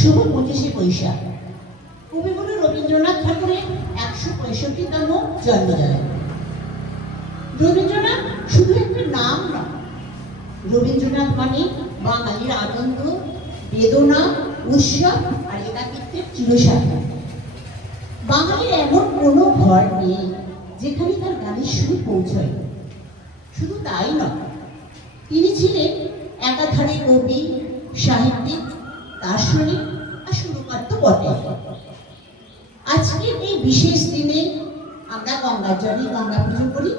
শুভ 25শে বৈশাখ কবিগুরু রবীন্দ্রনাথ ঠাকুরের 165তম জন্মজয়ন্তী। রবীন্দ্রনাথ শুধু একটা নাম নয়, রবীন্দ্রনাথ মানে বাঙালির আনন্দ, বেদনা, উৎসব আর একাকিত্বের চিরসাথী। বাঙালির এমন কোনো ঘর নেই যেখানে তার গানের সুর পৌঁছয়। শুধু তাই নয়, তিনি ছিলেন একাধারে কবি, সাহিত্যিক, দার্শনিক আর সুরকার তো বটে। আজকের এই বিশেষ দিনে আমরা গঙ্গার জলে গঙ্গা পুজো করি,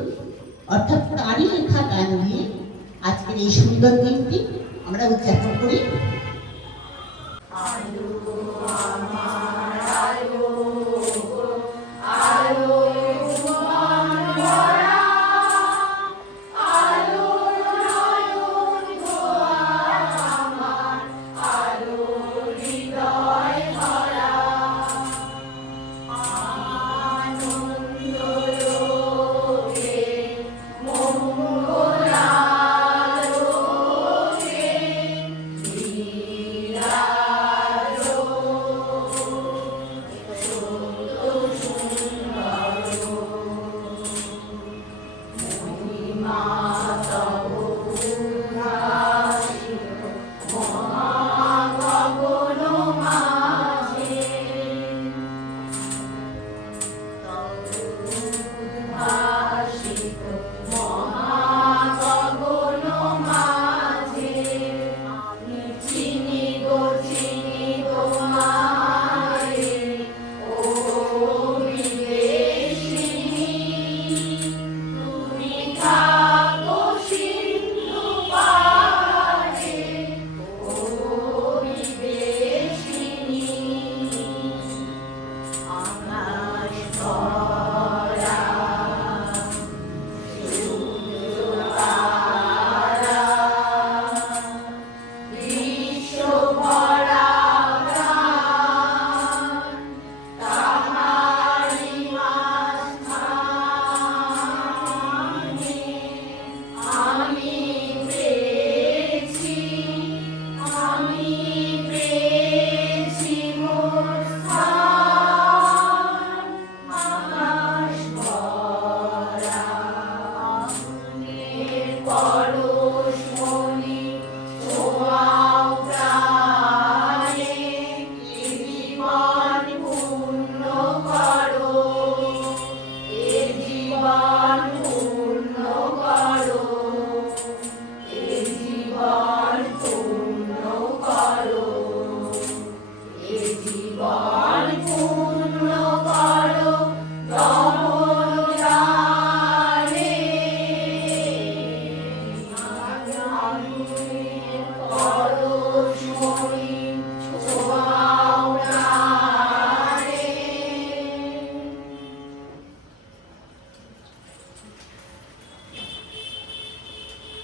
অর্থাৎ তারই লেখা গান দিয়ে আজকের এই সুন্দর দিনটি আমরা উদযাপন করি।